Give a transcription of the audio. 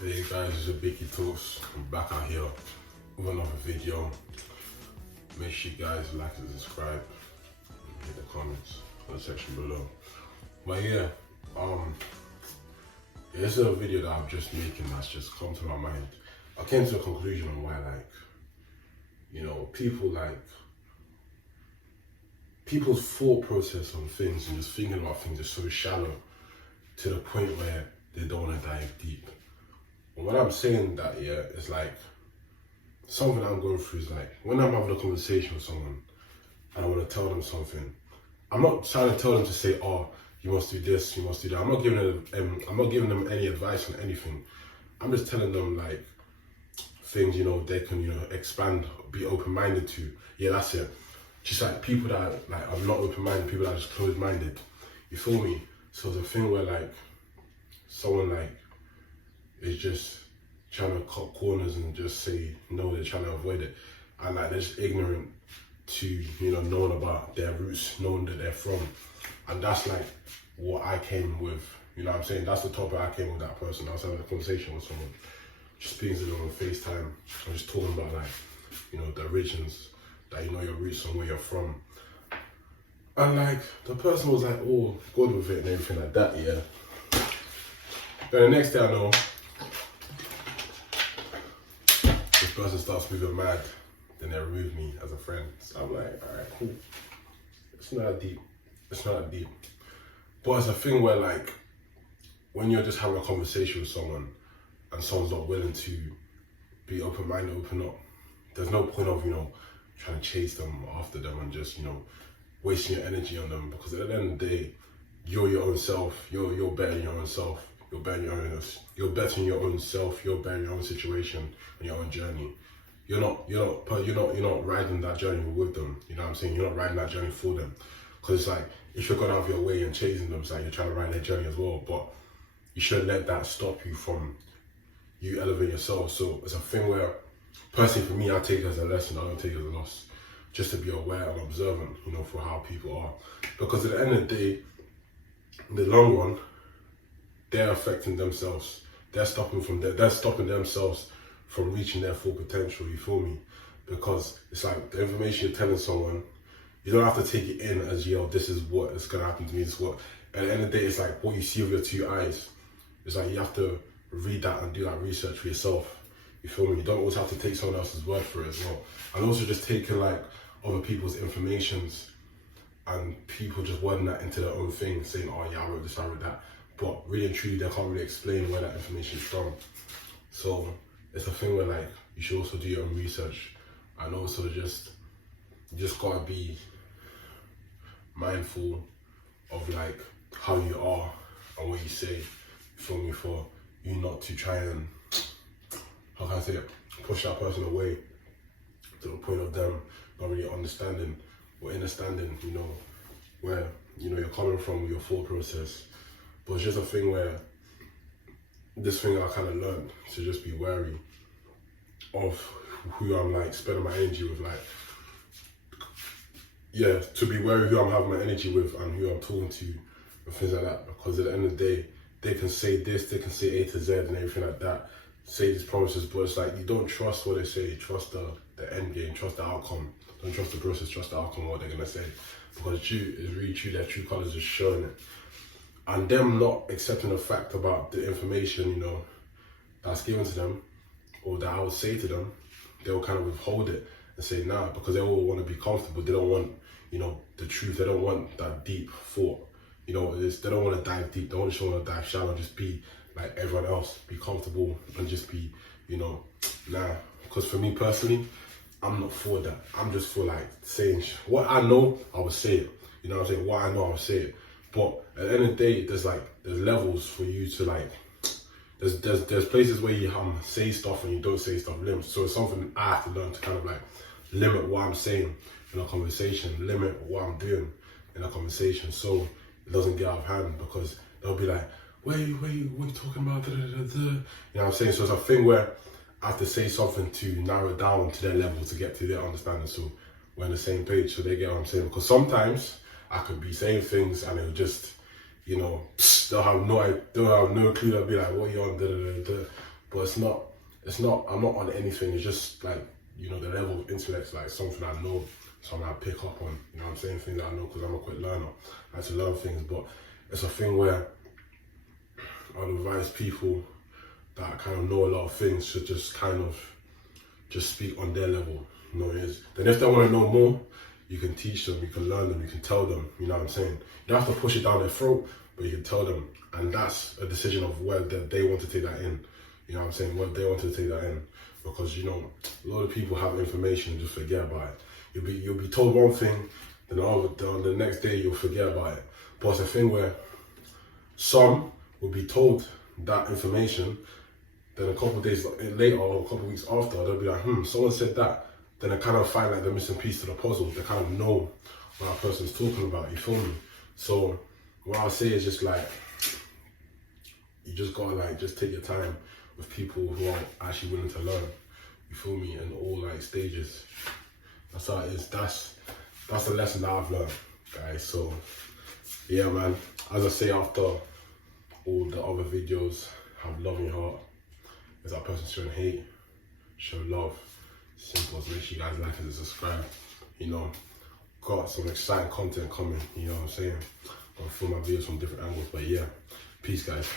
Hey guys, it's your Bicky Talks. I'm back out here with another video. Make sure you guys like and subscribe and hit the comments in the section below. But yeah, this is a video that I'm just making that's just come to my mind. I came to a conclusion on why people's thought process on things and just thinking about things is so shallow to the point where they don't want to dive deep. And when I'm saying that, yeah, it's like something I'm going through is like when I'm having a conversation with someone and I want to tell them something, I'm not trying to tell them to say, oh, you must do this, you must do that. I'm not giving them any advice on anything. I'm just telling them like things, they can, expand, be open-minded to. Yeah, that's it. Just like people that like are not open-minded, people that are just closed-minded. You feel me? So the thing where like someone like is just trying to cut corners and just say no, they're trying to avoid it, and like they're just ignorant to knowing about their roots, knowing that they're from, and that's like what I came with. You know what I'm saying? That's the topic I came with that person. I was having a conversation with someone, just speaking to them on FaceTime. I was just talking about like the origins, that your roots and where you're from, and like the person was like all good with it and everything like that. Yeah. Then the next day I know, this person starts moving mad, then they remove me as a friend. So I'm like, alright, cool. It's not that deep. It's not that deep. But it's a thing where like, when you're just having a conversation with someone and someone's not willing to be open-minded, open up, there's no point of, trying to chase them after them and just, wasting your energy on them, because at the end of the day, you're your own self. You're bettering your own self. You're bettering your own self. You're bettering your own situation and your own journey. You're not riding that journey with them. You know what I'm saying? You're not riding that journey for them. Because it's like, if you're going out of your way and chasing them, it's like you're trying to ride their journey as well. But you shouldn't let that stop you from you elevating yourself. So it's a thing where, personally for me, I take it as a lesson. I don't take it as a loss. Just to be aware and observant, for how people are. Because at the end of the day, in the long run, they're affecting themselves. They're stopping themselves from reaching their full potential, you feel me? Because it's like the information you're telling someone, you don't have to take it in as, this is what is gonna happen to me, this is what. At the end of the day, it's like what you see with your two eyes. It's like you have to read that and do that research for yourself. You feel me? You don't always have to take someone else's word for it as well. And also just taking like other people's informations and people just wording that into their own thing, saying, oh yeah, I wrote this, I wrote that. But really and truly, they can't really explain where that information is from. So it's a thing where like, you should also do your own research, and also you just gotta be mindful of like how you are and what you say, you feel me, for you not to try and, how can I say it, push that person away to the point of them not really understanding or understanding, where, you're coming from with your thought process. But it's just a thing where, this thing I kind of learned to just be wary of who I'm like spending my energy with, like, yeah, to be wary who I'm having my energy with and who I'm talking to and things like that. Because at the end of the day, they can say this, they can say A to Z and everything like that, say these promises, but it's like, you don't trust what they say, trust the end game, trust the outcome. Don't trust the process, trust the outcome, what they're gonna say. Because it's really true, their true colours are showing it. And them not accepting the fact about the information, that's given to them, or that I would say to them, they'll kind of withhold it and say nah, because they all want to be comfortable. They don't want, the truth. They don't want that deep thought. They don't want to dive deep. They just want to dive shallow and just be like everyone else, be comfortable and just be, nah. Because for me personally, I'm not for that. I'm just for like saying what I know, I would say it. You know what I'm saying? What I know, I would say it. But at the end of the day, there's levels for you to like, there's places where you say stuff and you don't say stuff, limits. So it's something I have to learn to kind of like limit what I'm saying in a conversation, limit what I'm doing in a conversation, so it doesn't get out of hand, because they'll be like, wait, what are you talking about? Da, da, da, da. You know what I'm saying? So it's a thing where I have to say something to narrow it down to their level to get to their understanding, so we're on the same page, so they get what I'm saying. Because sometimes I could be saying things and it'll just, they'll have no clue. They'll be like, what are you on? Da, da, da, da. but it's not, I'm not on anything. It's just like, you know, the level of intellect, like something I know, something I pick up on, you know what I'm saying? Things that I know because I'm a quick learner. I like to learn things, but it's a thing where I'd advise people that kind of know a lot of things should just kind of just speak on their level, you know what it is. Then if they want to know more, you can teach them, you can learn them, you can tell them, you know what I'm saying? You don't have to push it down their throat, but you can tell them, and that's a decision of whether they want to take that in, you know what I'm saying, whether they want to take that in. Because, you know, a lot of people have information and just forget about it. You'll be told one thing, then the next day you'll forget about it. But it's a thing where some will be told that information, then a couple of days later or a couple of weeks after, they'll be like, someone said that. Then they kind of find like the missing piece to the puzzle. They kind of know what that person's talking about, you feel me? So what I'll say is just like, you just gotta like, just take your time with people who are actually willing to learn, you feel me, in all like stages. That's how it is. That's the lesson that I've learned, guys. So yeah, man, as I say after all the other videos, have love in your heart. Is that person showing hate, show love. Simple as make sure you guys like and subscribe. You know, got some exciting content coming, you know what I'm saying? I'll film my videos from different angles, but yeah, peace guys.